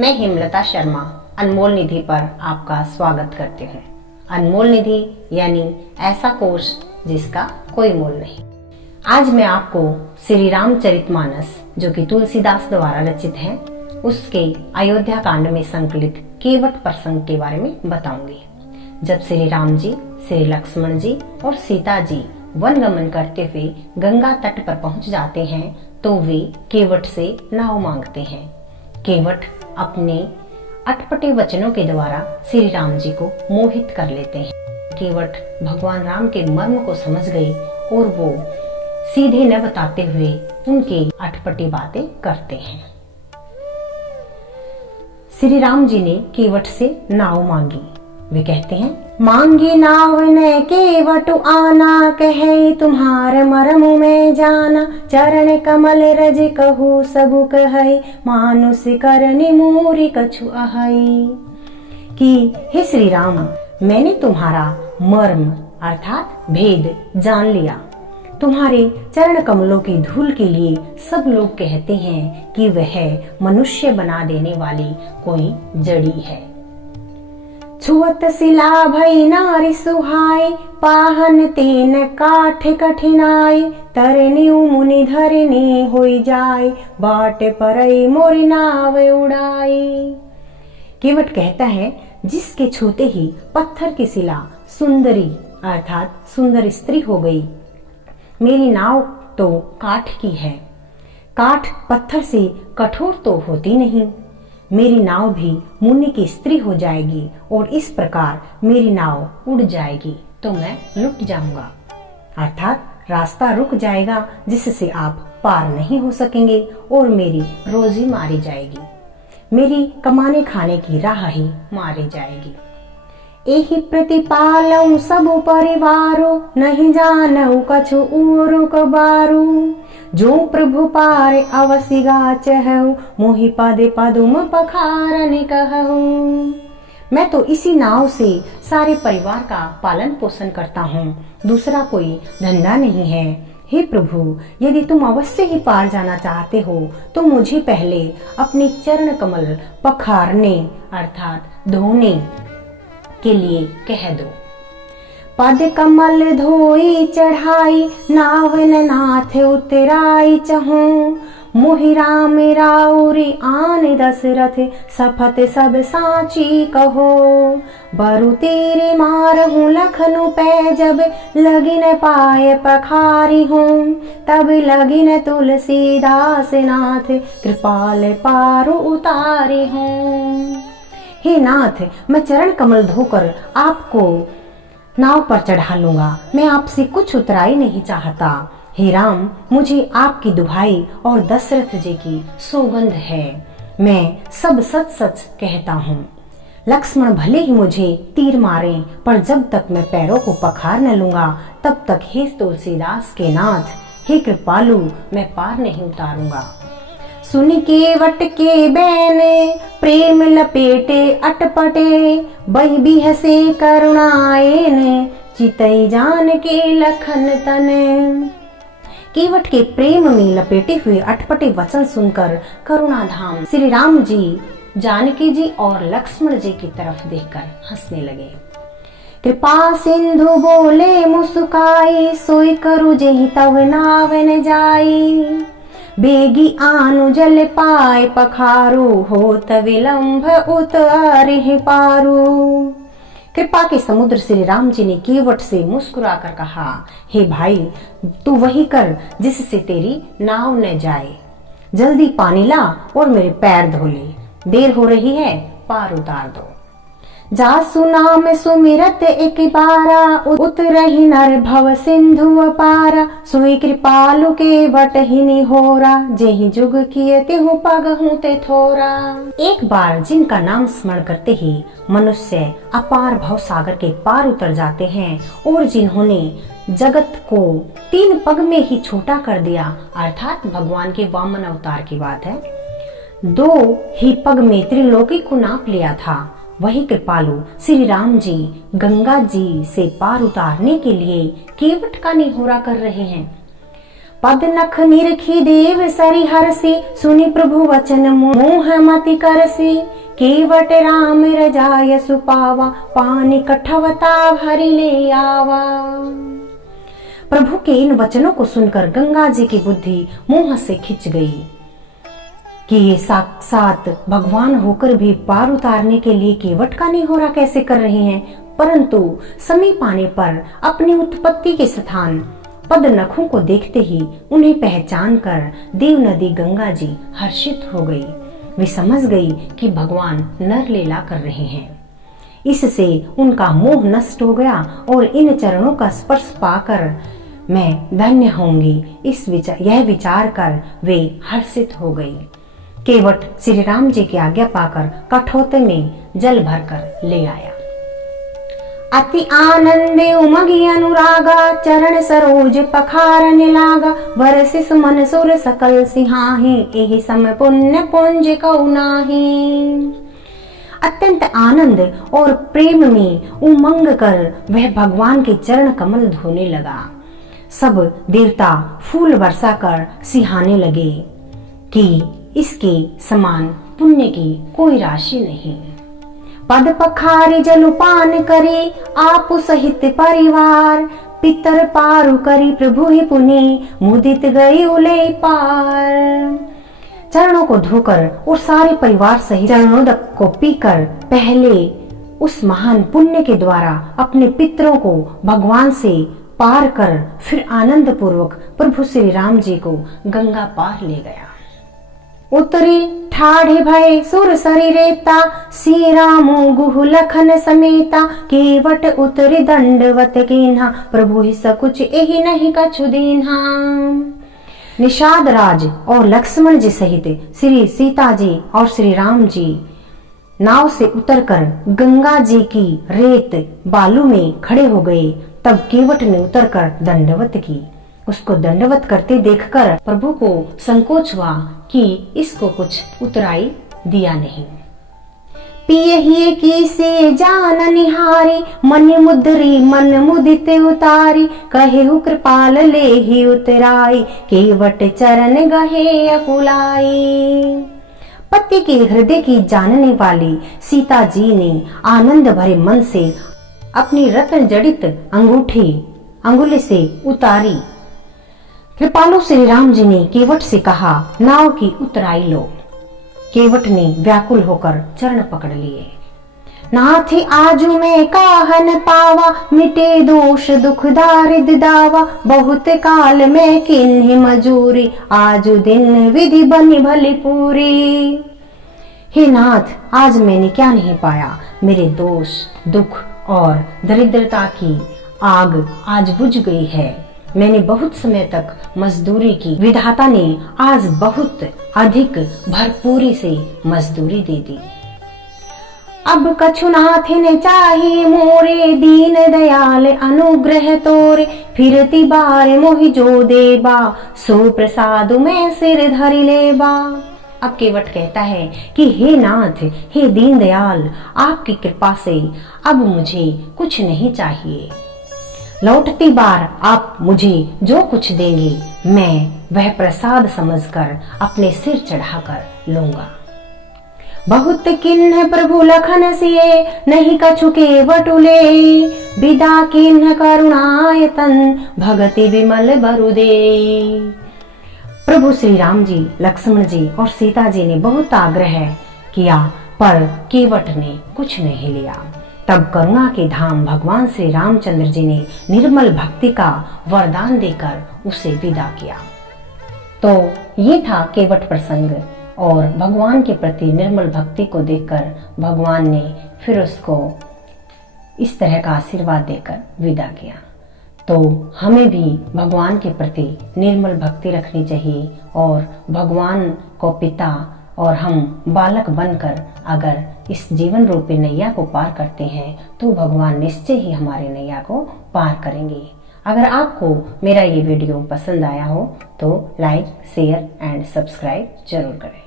मैं हेमलता शर्मा अनमोल निधि पर आपका स्वागत करती हूँ। अनमोल निधि यानी ऐसा कोर्स जिसका कोई मोल नहीं। आज मैं आपको श्री रामचरितमानस जो कि तुलसीदास द्वारा रचित है उसके अयोध्या कांड में संकलित केवट प्रसंग के बारे में बताऊंगी। जब श्री राम जी, श्री लक्ष्मण जी और सीता जी वन गमन करते हुए गंगा तट पर पहुंच जाते हैं तो वे केवट से नाव मांगते हैं। केवट अपने अटपटे वचनों के द्वारा श्री राम जी को मोहित कर लेते हैं। केवट भगवान राम के मर्म को समझ गए और वो सीधे न बताते हुए उनकी अटपटी बातें करते हैं। श्री राम जी ने केवट से नाव मांगी। वे कहते हैं, मांगी नाव ने केवट आना, कहे तुम्हार मरम में जाना। चरण कमल रज कहू सबु कहै, मानुष करनि मूरी कछु अहै। कि हे श्री राम, मैंने तुम्हारा मर्म अर्थात भेद जान लिया। तुम्हारे चरण कमलों की धूल के लिए सब लोग कहते हैं कि वह मनुष्य बना देने वाली कोई जड़ी है। छुअत शिला भई नारी सुहाय, पाहन तेन काठ कठिनाई। तरनिउ मुनि धरनी होई जाय, बाट परई मोरी नाव उड़ाई। केवट कहता है, जिसके छूते ही पत्थर की शिला सुंदरी अर्थात सुंदर स्त्री हो गई। मेरी नाव तो काठ की है, काठ पत्थर से कठोर तो होती नहीं। मेरी नाव भी मुनि की स्त्री हो जाएगी और इस प्रकार मेरी नाव उड़ जाएगी तो मैं लुट जाऊंगा अर्थात रास्ता रुक जाएगा, जिससे आप पार नहीं हो सकेंगे और मेरी रोजी मारी जाएगी। मेरी कमाने खाने की राह ही मारी जाएगी। एहि प्रतिपालऊ सब परिवारो, नहीं जानऊ कछु उरुक बारू। जो प्रभु पार अवसिगा चहऊ, मोहि पदे पदुम पखारन कहऊ। मैं तो इसी नाव से सारे परिवार का पालन पोषण करता हूँ, दूसरा कोई धंधा नहीं है। हे प्रभु, यदि तुम अवश्य ही पार जाना चाहते हो तो मुझे पहले अपने चरण कमल पखारने अर्थात धोने के लिए कह दो। पद कमल धोई चढ़ाई, नावन नाथ उतराई चहूं। मोहि राम राउरी आन दशरथ, सफत सब साची कहो। बरु तेरे मारहूँ लखनु पै, जब लगी न पाए पखारी हूँ। तब लगी न तुलसीदास नाथ, कृपाल पारु उतारी हूँ। हे नाथ, मैं चरण कमल धोकर आपको नाव पर चढ़ा लूंगा। मैं आपसे कुछ उतराई नहीं चाहता। हे राम, मुझे आपकी दुहाई और दशरथ जी की सौगंध है। मैं सब सच सच कहता हूँ। लक्ष्मण भले ही मुझे तीर मारे, पर जब तक मैं पैरों को पखार न लूंगा तब तक हे तुलसीदास के नाथ, हे कृपालु, मैं पार नहीं उतारूंगा। सुनि केवट के बैन, प्रेम लपेटे अटपटे। बही बिहसे करुणाएन, चितई जान के लखन तन। केवट के प्रेम में लपेटे हुए अटपटे वचन सुनकर करुणाधाम श्री राम जी, जानकी जी और लक्ष्मण जी की तरफ देखकर हंसने लगे। कृपा सिंधु बोले मुस्काई, सोई करु जेहि तव नाव न जाई। बेगी आनु जल पाए पखारू, होत विलंब उतारे पारू। कृपा के समुद्र श्री राम जी ने केवट से मुस्कुराकर कहा, हे भाई, तू वही कर जिससे तेरी नाव न जाए। जल्दी पानी ला और मेरे पैर धो ले, देर हो रही है, पार उतार दो। जासु नाम सुमिरत एक बारा, उतरहि नर भव सिंधु अपारा। सोई कृपालु के वटहिनी होरा, जेहि जुग किए तेहु पगहु ते थोरा। एक बार जिनका नाम स्मरण करते ही मनुष्य अपार भव सागर के पार उतर जाते हैं और जिन्होंने जगत को 3 पग में ही छोटा कर दिया अर्थात भगवान के वामन अवतार की बात है, 2 ही पग में त्रिलोकी को नाप लिया था, वही कृपालु श्री राम जी गंगा जी से पार उतारने के लिए केवट का निहोरा कर रहे हैं। पद नख निरखी देव सरि हरसी, सुनि प्रभु वचन मोह मति करसी। केवट राम रजाय सुपावा, पानी कठवता भरी ले आवा। प्रभु के इन वचनों को सुनकर गंगा जी की बुद्धि मोह से खिंच गई कि ये साक्षात भगवान होकर भी पार उतारने के लिए केवट का निहोरा कैसे कर रहे हैं। परंतु समीप आने पर अपनी उत्पत्ति के स्थान पद नखों को देखते ही उन्हें पहचान कर देव नदी गंगा जी हर्षित हो गई। वे समझ गई कि भगवान नर लीला कर रहे हैं। इससे उनका मोह नष्ट हो गया और इन चरणों का स्पर्श पाकर मैं धन्य होंगी, यह विचार कर वे हर्षित हो गई। केवट श्री राम जी की आज्ञा पाकर कठौते में जल भरकर ले आया। अति आनंदे उमगी अनुरागा, चरण सरोज पखारने लागा। वरसि सुमन सुर सकल सिंहाही, एहि सम पुण्य पुंज कऊ नाहि। अत्यंत आनंद और प्रेम में उमंग कर वह भगवान के चरण कमल धोने लगा। सब देवता फूल बरसाकर सिहाने लगे कि इसके समान पुण्य की कोई राशि नहीं। पद पखारी जलुपान करे, आप सहित परिवार। पितर पारु करी प्रभु ही पुनि, मुदित गई उले पार। चरणों को धोकर और सारे परिवार सहित चरणोदक को पीकर पहले उस महान पुण्य के द्वारा अपने पितरों को भगवान से पार कर फिर आनंद पूर्वक प्रभु श्री राम जी को गंगा पार ले गया। उतरी ठाढ़े भय सुर सरी रेता, श्री रामो गुहु लखन समेता। केवट उतरी दंडवत कीन्हा, प्रभु ही सकुच एहि नहीं कछु दीन्हा। निषाद राज और लक्ष्मण जी सहित श्री सीता जी और श्री राम जी नाव से उतरकर गंगा जी की रेत बालू में खड़े हो गए। तब केवट ने उतरकर दंडवत की। उसको दंडवत करते देखकर प्रभु को संकोच हुआ कि इसको कुछ उतराई दिया नहीं। पिए ही की से जान निहारी, मन मुद्री मन मुदित उतारी। कहे कृपाल ले ही उतराई, केवट चरण गहे अकुलाई। पति के हृदय की जानने वाली सीता जी ने आनंद भरे मन से अपनी रत्न जड़ित अंगुली से उतारी। कृपालु श्री राम जी ने केवट से कहा, नाव की उतराई लो। केवट ने व्याकुल होकर चरण पकड़ लिए। नाथ आजू में काहन पावा, मिटे दोष दुख दारिद दावा। बहुत काल में किन्ही मजूरी, आजू दिन विधि बनी भली पूरी। हे नाथ, आज मैंने क्या नहीं पाया। मेरे दोष दुख और दरिद्रता की आग आज बुझ गई है। मैंने बहुत समय तक मजदूरी की, विधाता ने आज बहुत अधिक भरपूरी से मजदूरी दे दी। अब कछु नाथ ने चाही मोरे, दीन दयाल अनुग्रह तोरे। फिरती बार मोहि जो देबा, सो प्रसाद में सिर धरि लेबा। अब केवट कहता है कि हे नाथ, हे दीन दयाल, आपकी कृपा से अब मुझे कुछ नहीं चाहिए। लौटती बार आप मुझे जो कुछ देंगे मैं वह प्रसाद समझकर अपने सिर चढ़ाकर लूंगा। बहुत किन्ह प्रभु लखन सिए, नहीं कछु केवटुले। विदा किन्ह करुणायतन, भगति विमल बरुदे। प्रभु श्री राम जी, लक्ष्मण जी और सीता जी ने बहुत आग्रह किया पर केवट ने कुछ नहीं लिया। तब करुणा के धाम भगवान श्री रामचंद्र जी ने निर्मल भक्ति का वरदान देकर उसे विदा किया। तो ये था केवट प्रसंग और भगवान के प्रति निर्मल भक्ति को देखकर भगवान ने फिर उसको इस तरह का आशीर्वाद देकर विदा किया। तो हमें भी भगवान के प्रति निर्मल भक्ति रखनी चाहिए और भगवान को पिता और हम बालक बनकर अगर इस जीवन रूपी नैया को पार करते हैं तो भगवान निश्चय ही हमारे नैया को पार करेंगे। अगर आपको मेरा ये वीडियो पसंद आया हो तो लाइक, शेयर एंड सब्सक्राइब जरूर करें।